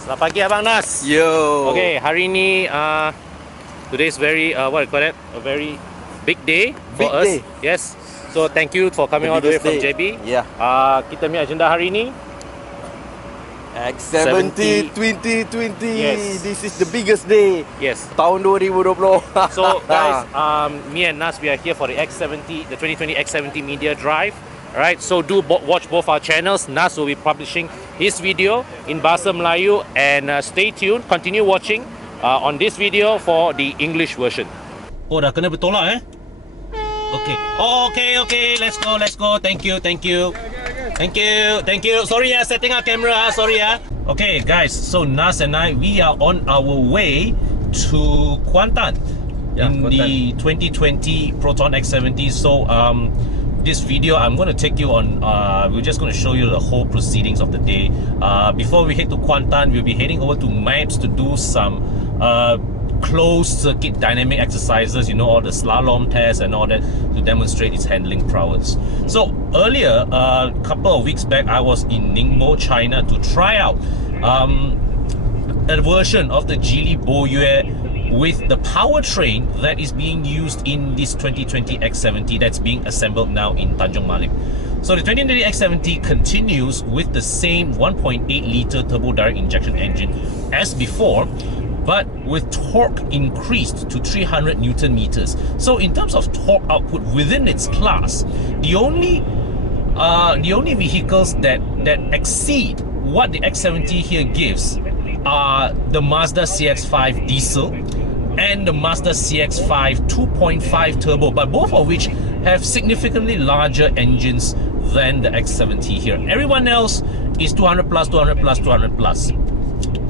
Selamat pagi Abang Nazz. Yo. Okay, hari ni today is very what do you call it? A very big day for us. Day. Yes. So thank you for coming all the way from JB. Yeah. Kita punya agenda hari ni X70 2020. Yes. This is the biggest day. Yes. Tahun 2020. So guys, me and Nazz, we are here for the X70, the 2020 X70 media drive. Alright, so do watch both our channels. Nazz will be publishing his video in Bahasa Melayu, and stay tuned, continue watching on this video for the English version. Oh, dah kena bertolak Okay. Oh, okay, let's go. Thank you. Sorry setting our camera, sorry Okay guys, so Nazz and I, we are on our way to Kuantan in Kuantan. The 2020 Proton X70. So this video I'm going to take you on, we're just going to show you the whole proceedings of the day. Before we head to Kuantan, we'll be heading over to Maps to do some closed circuit dynamic exercises, you know, all the slalom tests and all that, to demonstrate its handling prowess. So earlier, a couple of weeks back, I was in Ningbo, China, to try out a version of the Geely Boyue with the powertrain that is being used in this 2020 X70 that's being assembled now in Tanjung Malik. So the 2020 X70 continues with the same 1.8 litre turbo direct injection engine as before, but with torque increased to 300 Newton meters. So in terms of torque output within its class, the only vehicles that exceed what the X70 here gives are the Mazda CX-5 diesel and the Mazda CX-5 2.5 turbo, but both of which have significantly larger engines than the X70 here. Everyone else is 200 plus.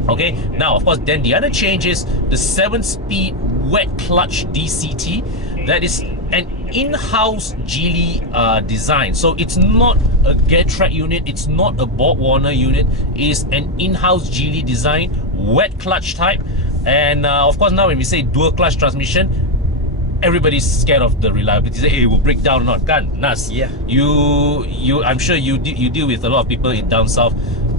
Okay, now of course, then the other change is the 7-speed wet clutch DCT. That is an in-house Geely design. So it's not a Getrag unit, it's not a Bob Warner unit, it is an in-house Geely design, wet clutch type. And of course, now when we say dual clutch transmission, everybody's scared of the reliability. Say, hey, it will break down or not, kan? Nazz, yeah. I'm sure you deal with a lot of people in down south.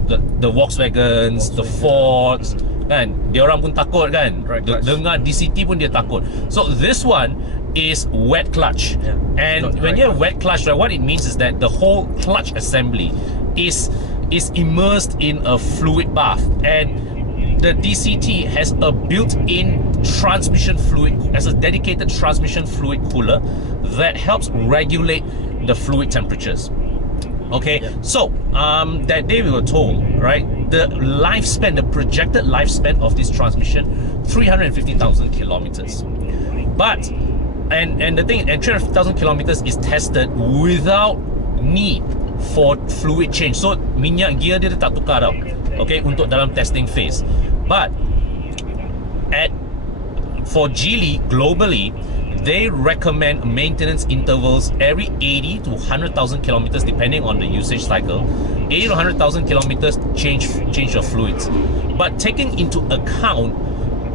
The Volkswagens, the Fords, kan? Dia orang pun takut, kan? Dengar DCT pun dia takut. So this one is wet clutch, and when you have wet clutch, right, what it means is that the whole clutch assembly is immersed in a fluid bath, and the DCT has a built-in transmission fluid, as a dedicated transmission fluid cooler that helps regulate the fluid temperatures. Okay, so that day we were told, right, the lifespan, the projected lifespan of this transmission, 350,000 kilometers. But and the thing, and 350,000 kilometers is tested without need for fluid change. So minyak gear dia tak tukar tau, okay, untuk dalam testing phase. But for Geely globally, they recommend maintenance intervals every 80 to 100,000 kilometers depending on the usage cycle. 80 to 100,000 kilometers change your fluids. But taking into account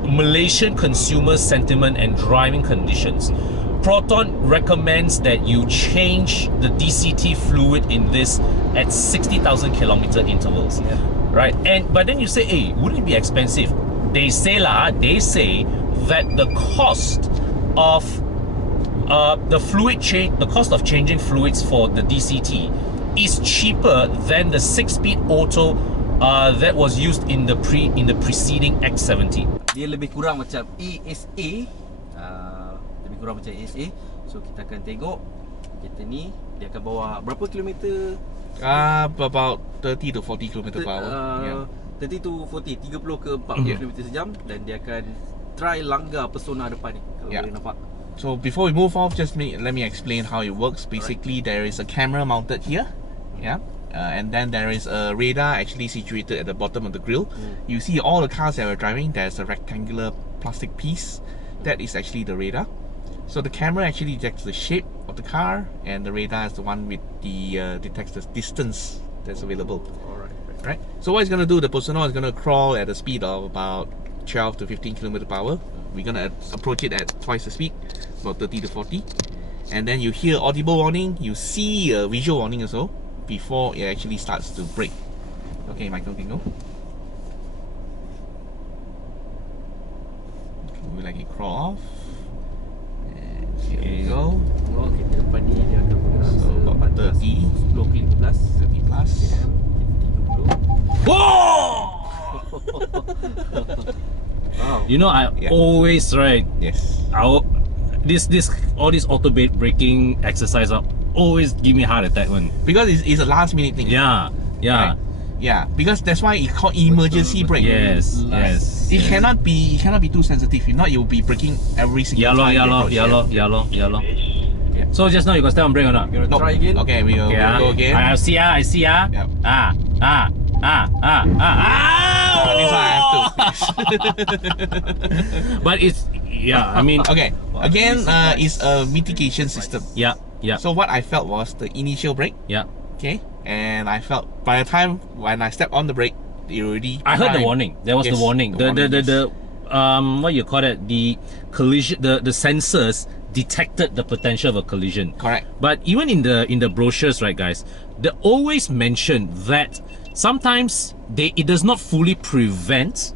Malaysian consumer sentiment and driving conditions, Proton recommends that you change the DCT fluid in this at 60,000 kilometer intervals. Right? But then you say, hey, wouldn't it be expensive? They say that the cost of the fluid change, the cost of changing fluids for the DCT is cheaper than the 6-speed auto that was used in the preceding X70. Dia lebih kurang macam ESA, lebih kurang macam ESA. So kita akan tengok kereta ni dia akan bawa berapa kilometer? About 30 to 40 km per hour. 30 to 40, 30 ke 40 km sejam, dan dia akan try langgar persona depan ni, kalau boleh nampak. So before we move off, let me explain how it works. Basically, there is a camera mounted here, and then there is a radar actually situated at the bottom of the grille. You see all the cars that we're driving, there's a rectangular plastic piece that is actually the radar. So the camera actually detects the shape of the car, and the radar is the one with the detects the distance that's available. Right. So what it's going to do, the persona is going to crawl at a speed of about 12 to 15 km per hour. We're going to approach it at twice the speed, about 30 to 40. And then you hear audible warning, you see a visual warning as well before it actually starts to brake. Okay, Michael, can go. crawl off. And here we go. Oh, kita depan ni dia akan bergerak So about 30, 10 ke 15 30 plus. km, kita 30. Whoa! Wow. You know, I Yeah. always Yes. all these auto braking exercise are always give me heart attack one. Because it's a last minute thing. Yeah, yeah, Right. Yeah, because that's why it's called emergency brake. yes, yes. It cannot be too sensitive. If not, you'll be braking every single time. Yellow. Yeah. So just now you got step on brake or not? You wanna try again? Okay, we'll go again. I see I see Yep. This This one I have to. But it's I mean Okay, again, it's a mitigation system. yeah. So what I felt was the initial brake. Yeah. Okay, and I felt by the time when I stepped on the brake, it already. I heard the primed. warning. There was Yes, the warning. the warning, The what you call it? The collision. The sensors detected the potential of a collision. Correct. But even in the brochures, right, guys, they always mention that sometimes it does not fully prevent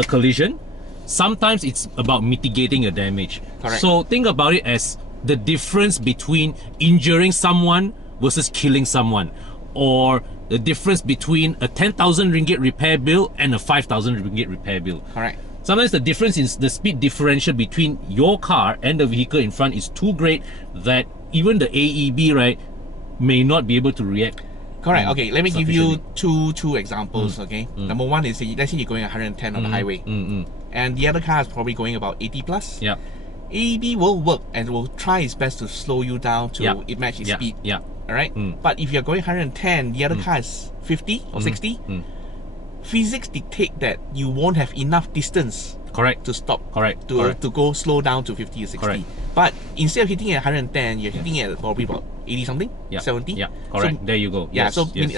a collision. Sometimes it's about mitigating a damage. Correct. So think about it as the difference between injuring someone versus killing someone, or the difference between a 10,000 ringgit repair bill and a 5,000 ringgit repair bill. Correct. Sometimes the difference in the speed differential between your car and the vehicle in front is too great that even the AEB, right, may not be able to react. Correct. Okay, let me give you sufficiently. two examples. Okay, number one is let's say you're going 110 on the highway, and the other car is probably going about 80 plus. Yeah. AEB will work and will try its best to slow you down to Yeah. it match its Yeah. speed. Yeah. All right. Mm. But if you're going 110, the other car is 50 or 60. Physics dictate that you won't have enough distance Correct. to stop. Correct. To Correct. to go slow down to 50 or 60. Correct. But instead of hitting it at 110, you're hitting it at probably about 80 something, Yeah. 70. Yeah. Correct. So, there you go. yeah, Yes, so yes.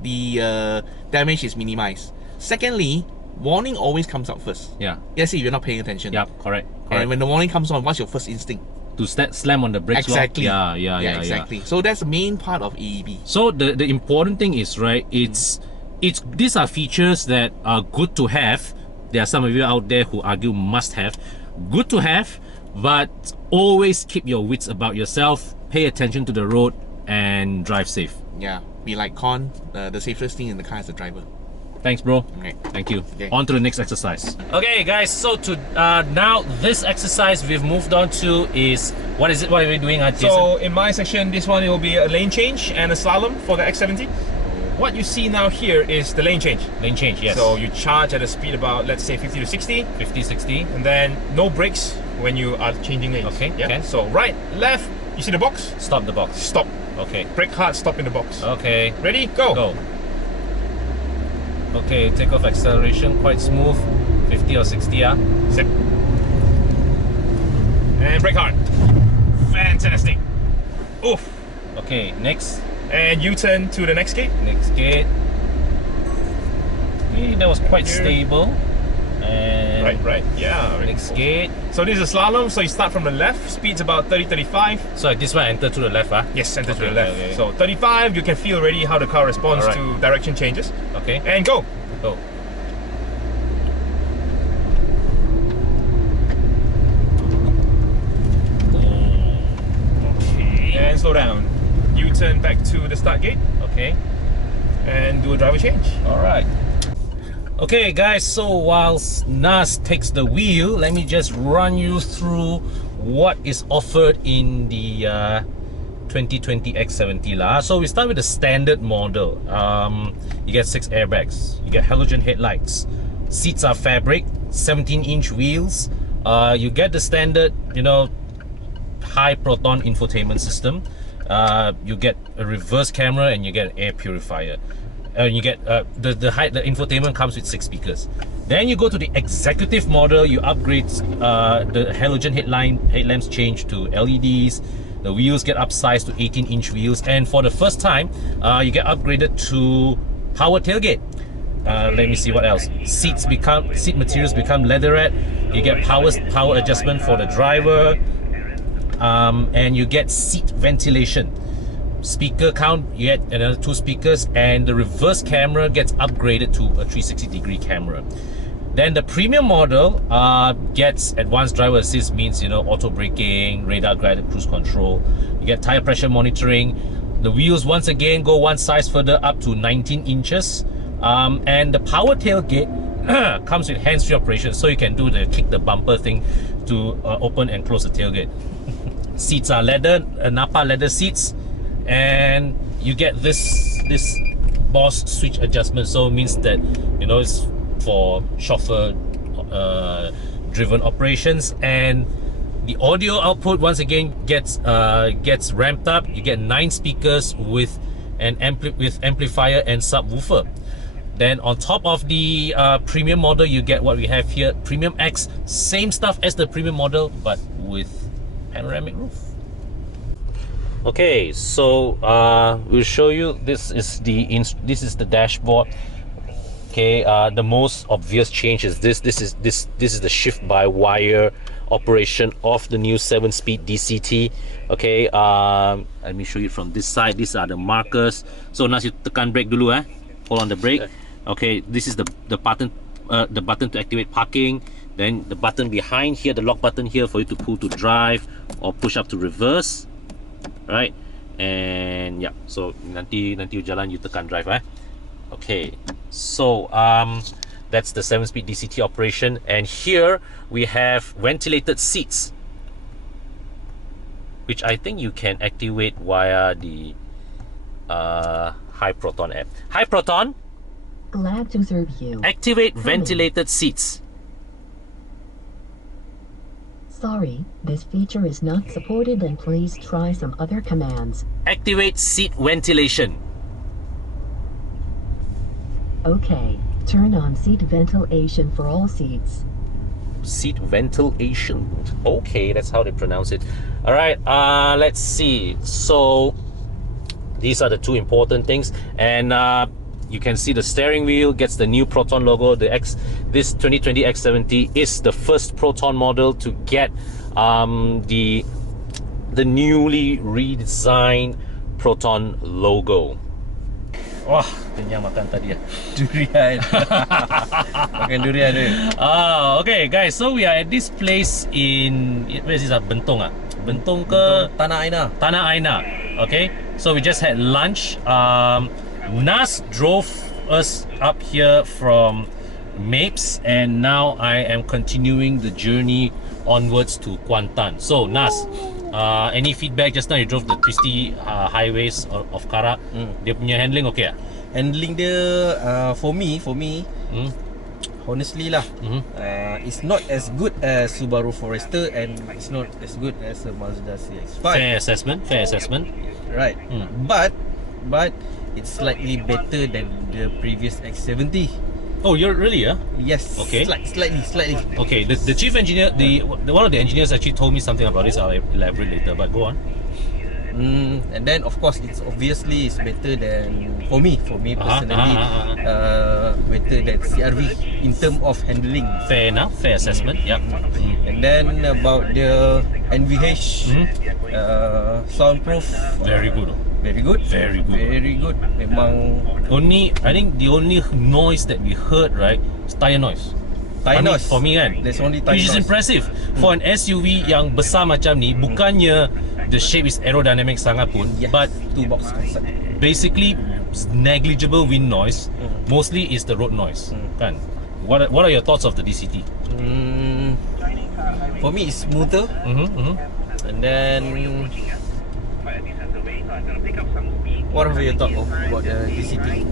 the damage is minimized. Secondly, warning always comes out first. Yeah. Let's say you're not paying attention. Yeah. Correct. And Correct. when the warning comes on, what's your first instinct? To slam on the brakes. lor. Exactly. Yeah. Exactly. So that's the main part of AEB. So the important thing is, right, it's these are features that are good to have. There are some of you out there who argue must have. Good to have, but always keep your wits about yourself, pay attention to the road, and drive safe. Yeah, be like Con, the safest thing in the car is the driver. Thanks, bro. Okay. Thank you. Okay. On to the next exercise. Okay, guys. So to now this exercise we've moved on to is what is it? What are we doing, Jason? So in my section, this one it will be a lane change and a slalom for the X70. What you see now here is the lane change. Lane change. Yes. So you charge at a speed about, let's say, 50 to 60, 50, 60. and then no brakes when you are changing lanes. Okay, Yeah. okay. So right, left. You see the box? Stop the box. Stop. Okay. Brake hard. Stop in the box. Okay. Ready? Go. Go. Okay, take off acceleration, quite smooth. 50 or 60, yeah. Zip. And brake hard. Fantastic. Oof. Okay, next. And U-turn to the next gate. Next gate. Okay, that was quite Here. stable. And Right. Yeah. very next cool. gate. So this is a slalom. So you start from the left. Speed's about 30, 35. So this one enter to the left, huh? Yes, enter to Okay, the left. okay. So 35, you can feel already how the car responds Alright. to direction changes. Okay. And go. Go. Okay. And slow down. U-turn back to the start gate Okay. and do a driver change. Alright. Okay guys, so whilst Nazz takes the wheel, let me just run you through what is offered in the 2020 X70 lah. So we start with the standard model. You get 6 airbags, you get halogen headlights, seats are fabric, 17-inch wheels, you get the standard, high Proton infotainment system, you get a reverse camera, and you get an air purifier. You get the infotainment comes with 6 speakers. Then you go to the executive model, you upgrade the halogen headlamps change to LEDs, the wheels get upsized to 18-inch wheels, and for the first time you get upgraded to power tailgate. Let me see what else. Seat materials become leatherette, you get power adjustment for the driver, and you get seat ventilation. Speaker count, you get another 2 speakers, and the reverse camera gets upgraded to a 360-degree camera. Then the premium model gets advanced driver assist, means auto braking, radar guided cruise control. You get tire pressure monitoring. The wheels once again go one size further up to 19 inches. And the power tailgate comes with hands-free operation, so you can do the kick the bumper thing to open and close the tailgate. Seats are leather, Napa leather seats, and you get this Boss switch adjustment. So it means that it's for chauffeur driven operations. And the audio output once again gets ramped up. You get 9 speakers with an amplifier and subwoofer. Then on top of the premium model, you get what we have here, Premium X, same stuff as the premium model but with panoramic roof. Okay, so we'll show you. This is the dashboard. Okay, the most obvious change is this is the shift by wire operation of the new 7-speed DCT. Okay, let me show you from this side. These are the markers. So now you tekan brake dulu, hold on the brake. Okay, this is the button to activate parking. Then the button behind here, the lock button here, for you to pull to drive or push up to reverse, right? And yeah, so nanti you jalan, you tekan drive, Okay, so that's the 7-speed DCT operation. And here we have ventilated seats, which I think you can activate via the Hi Proton app. Hi Proton, glad to serve you. activate ventilated seats. Sorry, this feature is not supported and please try some other commands. Activate seat ventilation. Okay, turn on seat ventilation for all seats. Seat ventilation. Okay, that's how they pronounce it. All right, let's see. So these are the two important things. And you can see the steering wheel gets the new Proton logo. This 2020 X70 is the first Proton model to get the newly redesigned Proton logo. Wah, kenyang makan tadi ya. Durian. Makan durian ni. Okay guys, so we are at this place in, where is this? Bentong Bentong ke? Tanah Aina. Tanah Aina. Okay, so we just had lunch. Nazz drove us up here from Mapes, and now I am continuing the journey onwards to Kuantan. So Nazz, any feedback? Just now you drove the twisty highways of Karak. Dia punya handling okay? Handling dia for me honestly lah, it's not as good as Subaru Forester, and it's not as good as a Mazda CX-5. Fair assessment. Right. But it's slightly better than the previous X70. Oh, you're really? Yes. Okay. Slightly. Okay. The chief engineer, one of the engineers actually told me something about this. I'll elaborate later. But go on. And then of course it's better than for me personally, better than CRV in terms of handling. Fair enough. Fair assessment. Yep. And then about the NVH, soundproof, Very good. very good. Memang I think the only noise that we heard, right, is tire noise. tire noise. For me kan, There's only tire which is noise. impressive for an SUV yang besar macam ni. Bukannya the shape is aerodynamic sangat pun, Yes, but two box concept. basically negligible wind noise. Mostly is the road noise, kan? What are your thoughts of the DCT? For me it's smoother, and then what are your thoughts about the DCT?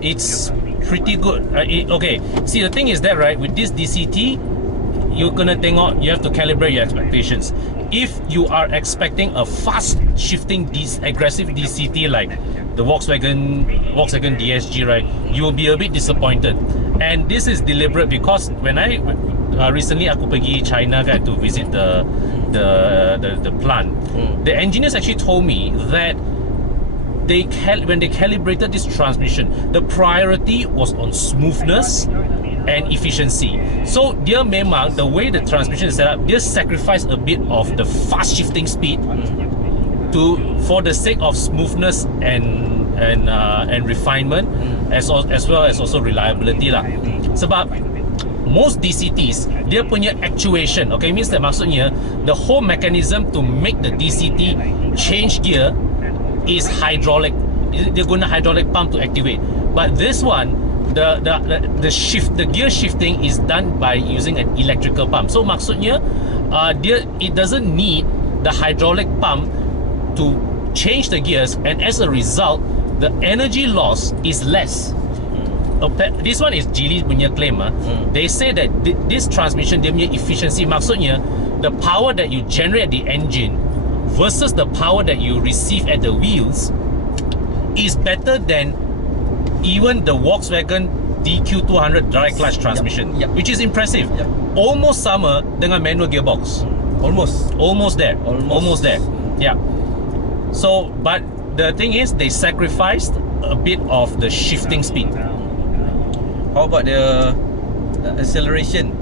It's pretty good. Okay, see, the thing is that, right, with this DCT, you're gonna tengok, you have to calibrate your expectations. If you are expecting a fast shifting aggressive DCT like the Volkswagen DSG, right, you will be a bit disappointed. And this is deliberate because when I recently aku pergi China kan, to visit the plant, the engineers actually told me that when they calibrated this transmission, the priority was on smoothness and efficiency. So dia memang, the way the transmission is set up, dia sacrifice a bit of the fast shifting speed for the sake of smoothness and refinement, as well as also reliability lah. Sebab most DCTs, dia punya actuation, okay, means that maksudnya the whole mechanism to make the DCT change gear is hydraulic. Dia guna hydraulic pump to activate. But this one, the gear shifting is done by using an electrical pump. So maksudnya it doesn't need the hydraulic pump to change the gears, and as a result the energy loss is less. This one is Geely punya claim. They say that this transmission dia punya efficiency, maksudnya the power that you generate at the engine versus the power that you receive at the wheels is better than even the Volkswagen DQ200 direct clutch transmission, which is impressive. Almost sama dengan manual gearbox. Almost there. Yeah. So, but the thing is, they sacrificed a bit of the shifting speed. How about the acceleration?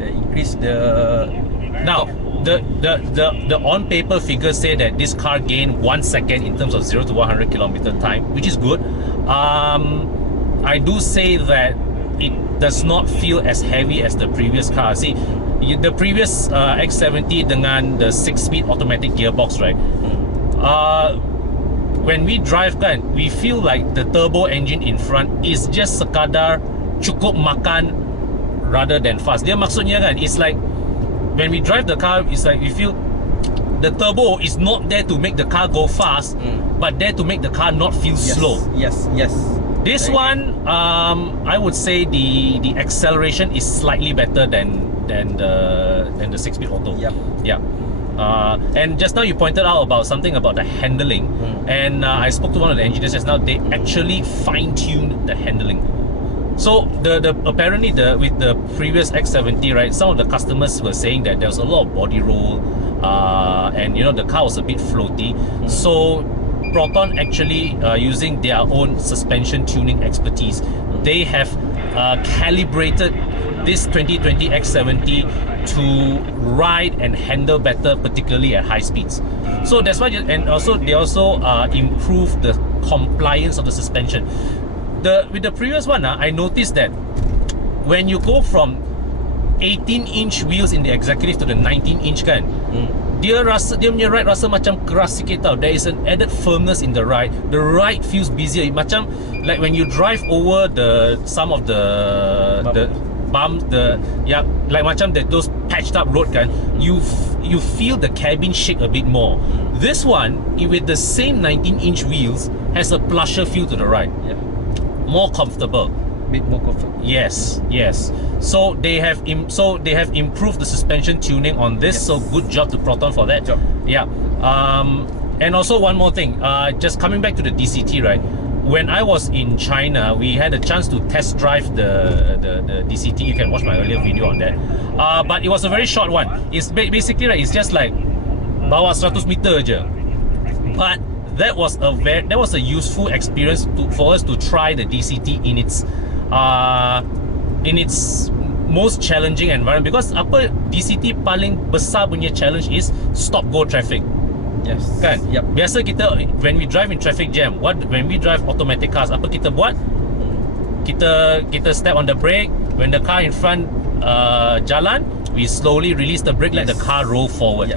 Increase the... Now, the on paper figures say that this car gained 1 second in terms of 0 to 100 kilometer time, which is good. I do say that it does not feel as heavy as the previous car. See, the previous X70 dengan the 6-speed automatic gearbox, right? When we drive kan, we feel like the turbo engine in front is just sekadar cukup makan rather than fast. Dia maksudnya kan, it's like when we drive the car, it's like we feel the turbo is not there to make the car go fast, but there to make the car not feel slow. Yes. This one, I would say the acceleration is slightly better than the 6-speed auto. Yeah. And just now you pointed out about something about the handling, and I spoke to one of the engineers just now. They actually fine-tuned the handling. So apparently with the previous X70, right, some of the customers were saying that there was a lot of body roll, and you know, the car was a bit floaty. So Proton actually using their own suspension tuning expertise, they have calibrated this 2020 X70 to ride and handle better, particularly at high speeds. So that's why, and also they also improve the compliance of the suspension. With the previous one, I noticed that when you go from 18-inch wheels in the executive to the 19-inch kan, dia punya ride rasa macam keras sikit tau. There is an added firmness in the ride. The ride feels busier. Macam like when you drive over some of the bumps, like macam those patched up road kan, you feel the cabin shake a bit more. This one, with the same 19-inch wheels, has a plusher feel to the ride. More comfortable. Bit more comfortable. Yes. So they have improved the suspension tuning on this. So good job to Proton for that. Yeah. And also one more thing. Just coming back to the DCT, right? When I was in China, we had a chance to test drive the DCT. You can watch my earlier video on that. But it was a very short one. It's basically, right, it's just like bawa 100 meter je. But that was a useful experience for us to try the DCT in its most challenging environment, because apa DCT paling besar punya challenge is stop go traffic. Yes. Kan? Biasa kita when we drive in traffic jam, when we drive automatic cars, apa kita buat? Kita step on the brake. When the car in front jalan, we slowly release the brake, let the car roll forward.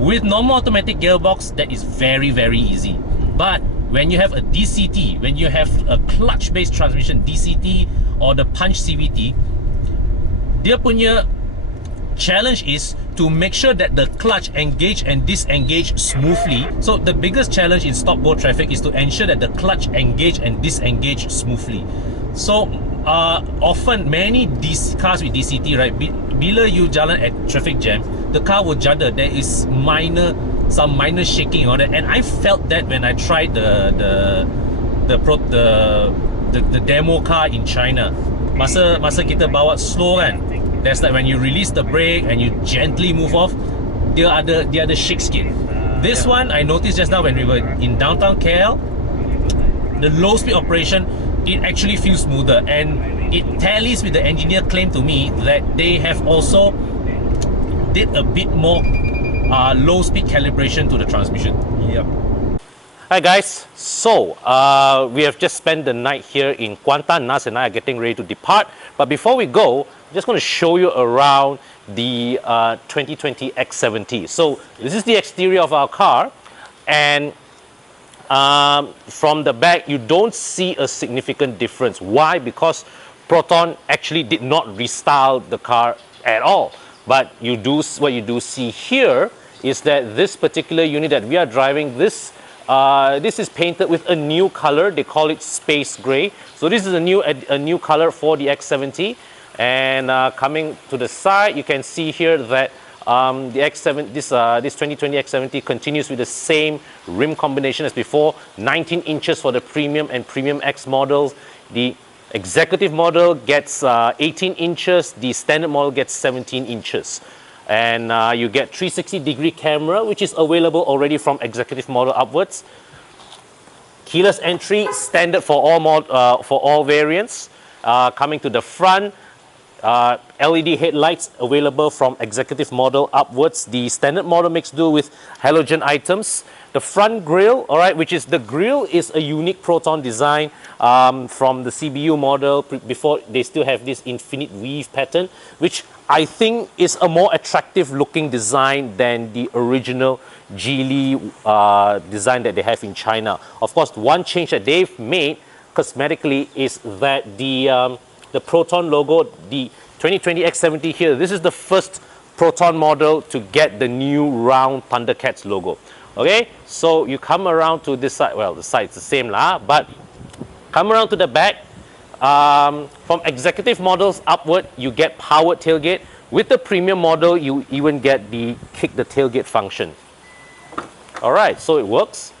With normal automatic gearbox, that is very, very easy. But when you have a DCT, when you have a clutch-based transmission, DCT or the punch CVT, dia punya challenge is to make sure that the clutch engage and disengage smoothly. So the biggest challenge in stop-go traffic is to ensure that the clutch engage and disengage smoothly. So often many cars with DCT, right, bila you jalan at traffic jam, the car will judder. There is some minor shaking on it, and I felt that when I tried the demo car in China. Masa kita bawa slow kan, there's like when you release the brake and you gently move off, dia ada shake sikit. This one I noticed just now when we were in downtown KL, the low speed operation, it actually feels smoother, and it tallies with the engineer claim to me that they have also did a bit more low speed calibration to the transmission. Hi guys, so we have just spent the night here in Kuantan. Nazz and I are getting ready to depart, but before we go, just going to show you around the 2020 X70. So this is the exterior of our car, and from the back you don't see a significant difference. Why? Because Proton actually did not restyle the car at all. But what you do see here is that this particular unit that we are driving, this is painted with a new color. They call it space gray. So this is a new color for the X70. And coming to the side, you can see here that the X7, this 2020 X70 continues with the same rim combination as before. 19 inches for the Premium and Premium X models. The Executive model gets 18 inches. The Standard model gets 17 inches. And you get 360-degree camera, which is available already from Executive model upwards. Keyless entry, standard for all variants. Coming to the front, LED headlights available from Executive model upwards. The Standard model makes do with halogen items. The front grille, all right, which is the grille is a unique Proton design from the CBU model. Before, they still have this infinite weave pattern, which I think is a more attractive looking design than the original Geely design that they have in China. Of course, one change that they've made cosmetically is that the Proton logo, the 2020 X70 here, this is the first Proton model to get the new round Thundercats logo. Okay, so you come around to this side, well, the side's the same lah, but come around to the back. From Executive models upward, you get powered tailgate. With the Premium model, you even get the kick the tailgate function. All right, so it works.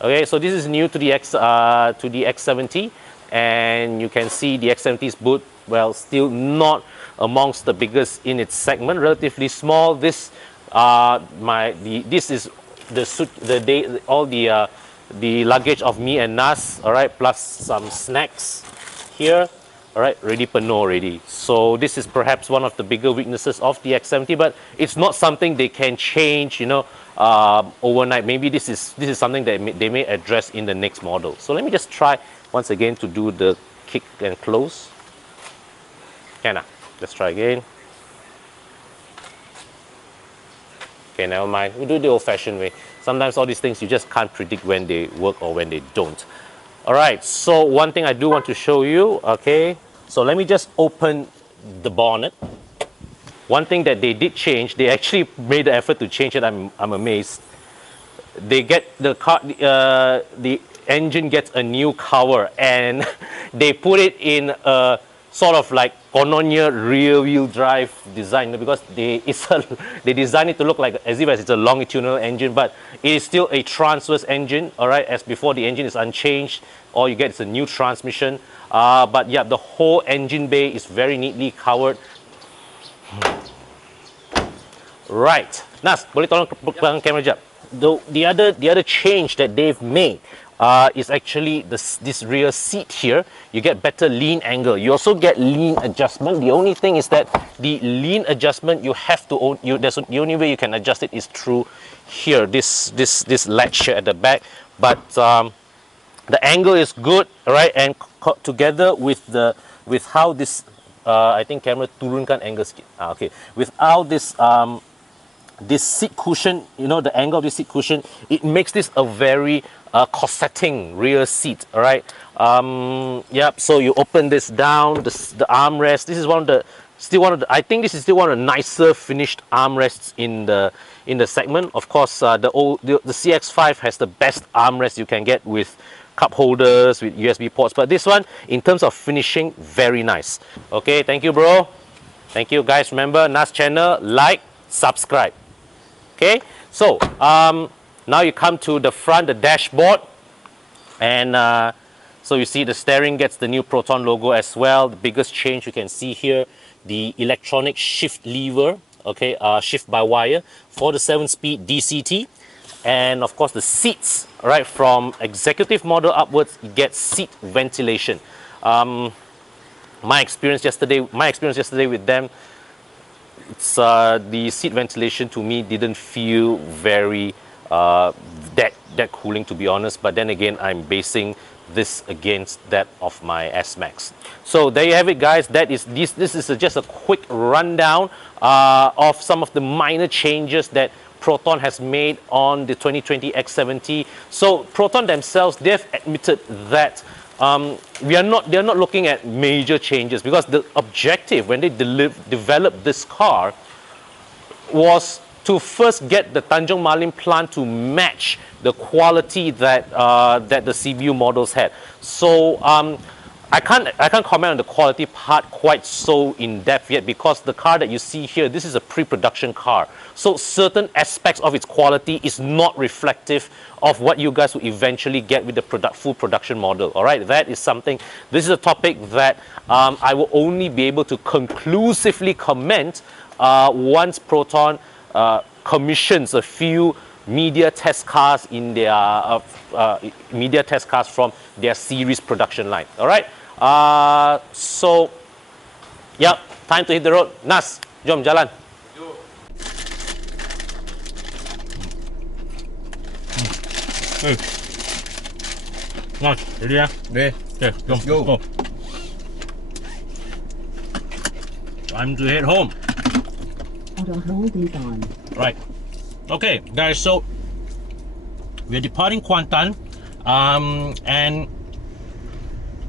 Okay, so this is new to the X70, and you can see the X70's boot, well, still not amongst the biggest in its segment, relatively small. This is the luggage of me and Nazz, all right, plus some snacks here, all right, ready penuh already. So this is perhaps one of the bigger weaknesses of the X70, but it's not something they can change, you know, overnight. Maybe this is something that they may address in the next model. So let me just try once again to do the kick and close. Let's try again. Okay, never mind. We do the old-fashioned way. Sometimes all these things you just can't predict when they work or when they don't. All right, so one thing I do want to show you, okay, so let me just open the bonnet. One thing that they did change, they actually made the effort to change it. I'm amazed. They get the car, the engine gets a new cover, and they put it in a sort of like kononnya rear-wheel drive design, because they design it to look like as if it's a longitudinal engine, but it is still a transverse engine. All right, as before, the engine is unchanged. All you get is a new transmission. But yeah, the whole engine bay is very neatly covered. Right, Nazz, boleh tolong pegang kamera jap. The other change that they've made is actually this rear seat here. You get better lean angle. You also get lean adjustment. The only thing is that the lean adjustment you have to the only way you can adjust it is through here, this latch here at the back. But the angle is good, right? And together with how this I think camera turunkan angle sikit. Okay, without this seat cushion, you know, the angle of the seat cushion, it makes this a very corsetting rear seat. All right. Yep. So you open this down, the armrest. This is I think this is still one of the nicer finished armrests in the segment. Of course, the CX5 has the best armrest you can get with cup holders, with USB ports. But this one, in terms of finishing, very nice. Okay. Thank you, bro. Thank you, guys. Remember, Nazz channel, like, subscribe. Okay, so now you come to the front, the dashboard, and so you see the steering gets the new Proton logo as well. The biggest change you can see here, the electronic shift lever, okay, shift by wire for the 7-speed DCT, and of course the seats, right, from executive model upwards, you get seat ventilation. My experience yesterday with them, it's the seat ventilation to me didn't feel very that cooling, to be honest. But then again, I'm basing this against that of my S-Max. So there you have it, guys. This is just a quick rundown of some of the minor changes that Proton has made on the 2020 X70. So Proton themselves, they've admitted that they're not looking at major changes, because the objective when they developed this car was to first get the Tanjung Malim plant to match the quality that that the CBU models had. So I can't comment on the quality part quite so in depth yet, because the car that you see here, this is a pre-production car. So certain aspects of its quality is not reflective of what you guys will eventually get with the full production model. All right, that is something. This is a topic that I will only be able to conclusively comment once Proton commissions a few media test cars in their media test cars from their series production line. All right. So, yeah, time to hit the road. Nazz, jom jalan. Nazz, ready ya? Ready. Okay, jom, Go. let's go. Time to head home. Auto hold is on. Right. Okay, guys, so we're departing Kuantan, and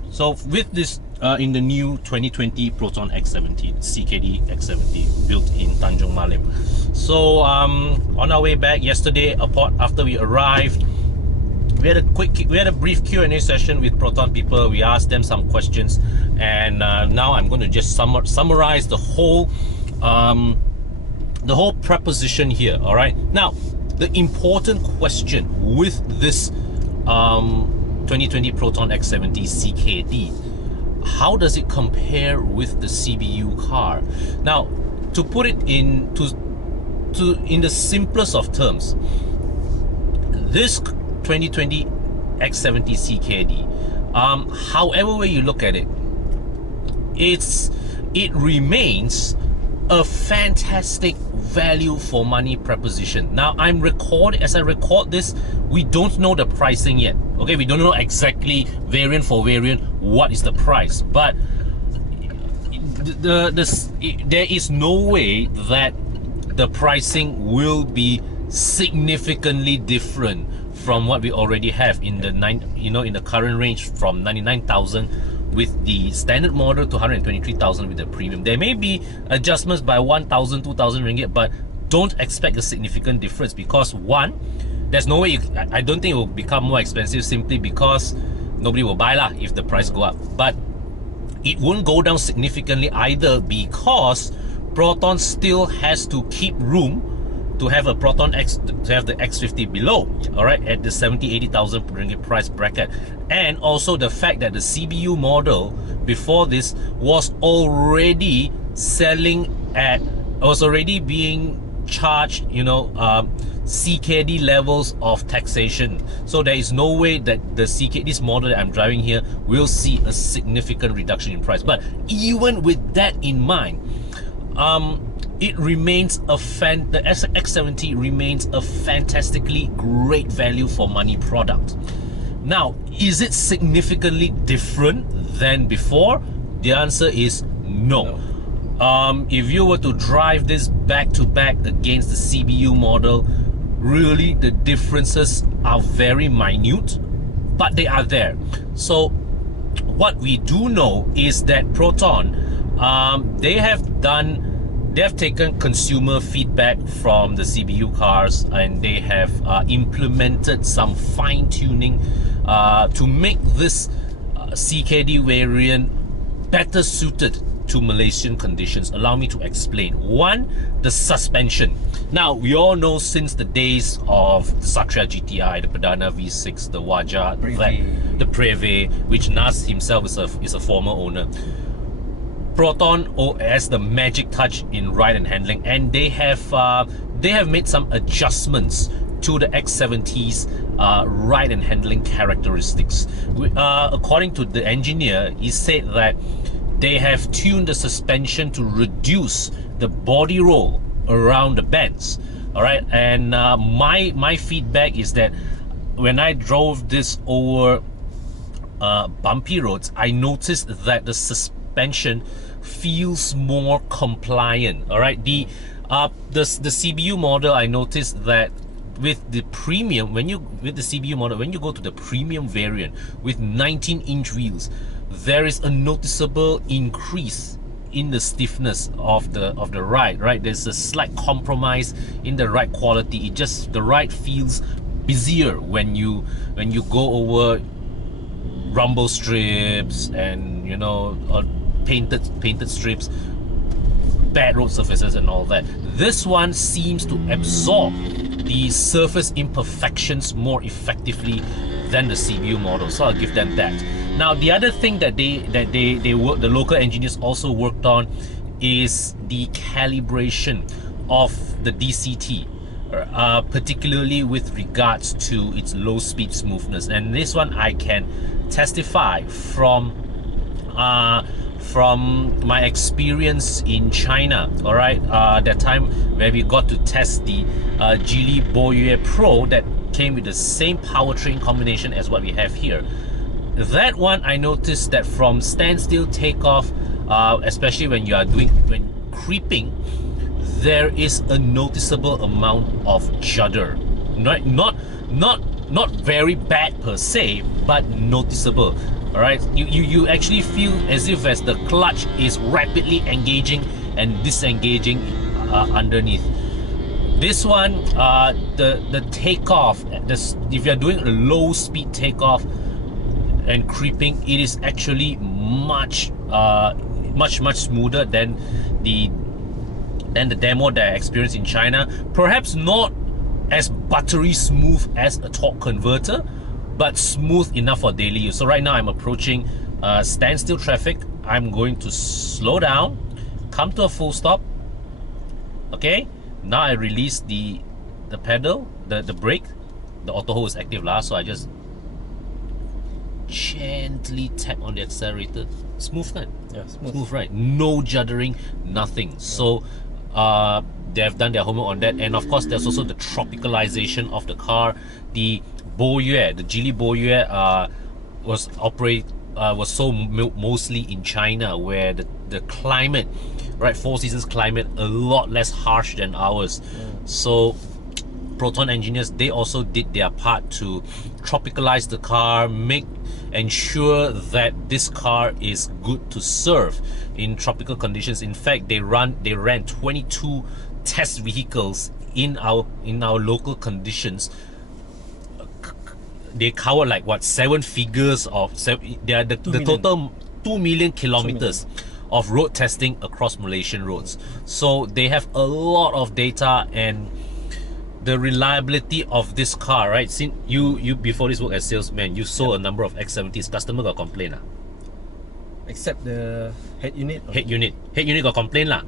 so with this in the new 2020 Proton X70, CKD X70 built in Tanjung Malim. So on our way back yesterday, after we arrived, we had a brief Q&A session with Proton people. We asked them some questions, and now I'm going to just summarize the whole proposition here. All right, now the important question with this 2020 Proton X70 CKD, how does it compare with the CBU car? Now, to put it in the simplest of terms, this 2020 X70 CKD, however way you look at it, it remains a fantastic value for money proposition. Now, as I record this, we don't know the pricing yet. Okay, we don't know exactly variant for variant what is the price, but there is no way that the pricing will be significantly different from what we already have in the in the current range, from 99,000 with the standard model to 123,000 with the premium. There may be adjustments by 1,000, 2,000 ringgit, but don't expect a significant difference, because one, there's no way I don't think it will become more expensive simply because nobody will buy lah if the price go up. But it won't go down significantly either, because Proton still has to keep room to have a Proton X, to have the X50 below, all right, at the 80,000 ringgit price bracket. And also the fact that the CBU model before this was already being charged, CKD levels of taxation. So there is no way that this model that I'm driving here will see a significant reduction in price. But even with that in mind, it remains the X70 remains a fantastically great value for money product. Now, is it significantly different than before? The answer is no. If you were to drive this back to back against the CBU model, really the differences are very minute, but they are there. So what we do know is that Proton, they have taken consumer feedback from the CBU cars, and they have implemented some fine-tuning to make this CKD variant better suited to Malaysian conditions. Allow me to explain. One, the suspension. Now, we all know since the days of the Satria GTI, the Perdana V6, the Wajah, the Preve, which Nazz himself is a former owner, Proton has the magic touch in ride and handling, and they have made some adjustments to the X70's ride and handling characteristics. According to the engineer, he said that they have tuned the suspension to reduce the body roll around the bends. All right, and my feedback is that when I drove this over bumpy roads, I noticed that the suspension feels more compliant. All right, the CBU model, I noticed that with the premium, with the CBU model, when you go to the premium variant with 19-inch wheels, there is a noticeable increase in the stiffness of the ride. Right, there's a slight compromise in the ride quality. The ride feels busier when you go over rumble strips and painted strips, bad road surfaces and all that. This one seems to absorb the surface imperfections more effectively than the CBU model, so I'll give them that. Now, the other thing that the local engineers also worked on is the calibration of the DCT, particularly with regards to its low speed smoothness. And this one I can testify from my experience in China. All right, that time where we got to test the Geely Boyue Pro that came with the same powertrain combination as what we have here. That one, I noticed that from standstill takeoff, especially when creeping, there is a noticeable amount of judder. Right? Not very bad per se, but noticeable. All right, you actually feel as if as the clutch is rapidly engaging and disengaging underneath. This one, the takeoff, if you're doing a low speed takeoff and creeping, it is actually much smoother than the demo that I experienced in China. Perhaps not as buttery smooth as a torque converter, but smooth enough for daily use. So right now I'm approaching standstill traffic. I'm going to slow down, come to a full stop. Okay, now I release the pedal, the brake. The auto hold is active last, so I just gently tap on the accelerator. Smooth, right? Yeah, smooth, right? No juddering, nothing. Yeah. So they have done their homework on that. And of course, there's also the tropicalization of the car. The Boyue, the Geely Boyue was sold mostly in China, where the climate, right, four seasons climate, a lot less harsh than ours. So Proton engineers, they also did their part to tropicalize the car, ensure that this car is good to serve in tropical conditions. In fact, they ran 22 test vehicles in our local conditions. They cover like what, 7 figures of the total 2 million kilometers of road testing across Malaysian roads. So they have a lot of data, and the reliability of this car, right? Since you before this work as salesman, you saw a number of X70s. Customer got complain except the head unit. Head unit got complain lah.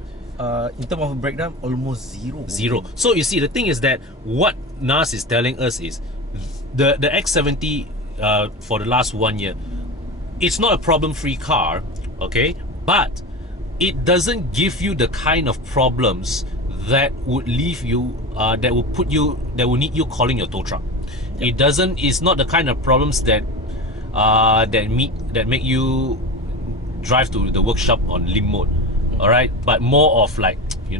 In terms of breakdown, almost zero. So you see, the thing is that what Nazz is telling us is the X70 for the last 1 year, it's not a problem-free car, okay, but it doesn't give you the kind of problems that would leave you, that will need you calling your tow truck. Yep. It's not the kind of problems that make you drive to the workshop on limp mode. All right, but more of like, you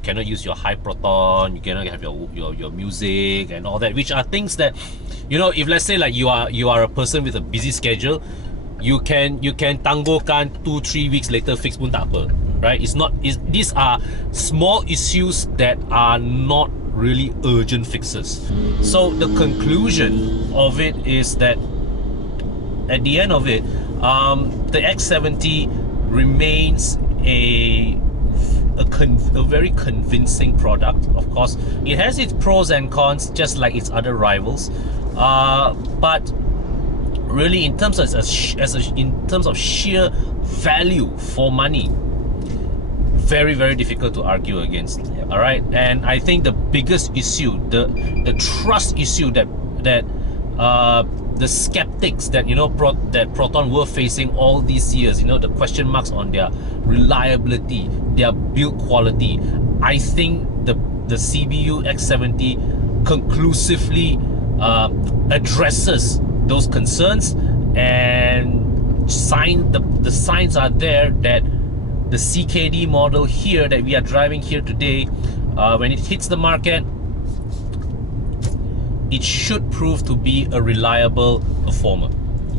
cannot use your high proton, you cannot have your music and all that, which are things that, if let's say like you are a person with a busy schedule, you can tangguhkan 2-3 weeks later, fix pun tak apa, right? These are small issues that are not really urgent fixes. So the conclusion of it is that at the end of it, the X70 remains a very convincing product. Of course, it has its pros and cons, just like its other rivals, but really, in terms of sheer value for money, very, very difficult to argue against. Yep. All right, and I think the biggest issue, the trust issue that the skeptics that that Proton were facing all these years, the question marks on their reliability, their build quality, I think the CBU X70 conclusively addresses those concerns and the signs are there that the CKD model here that we are driving here today, when it hits the market, it should prove to be a reliable performer.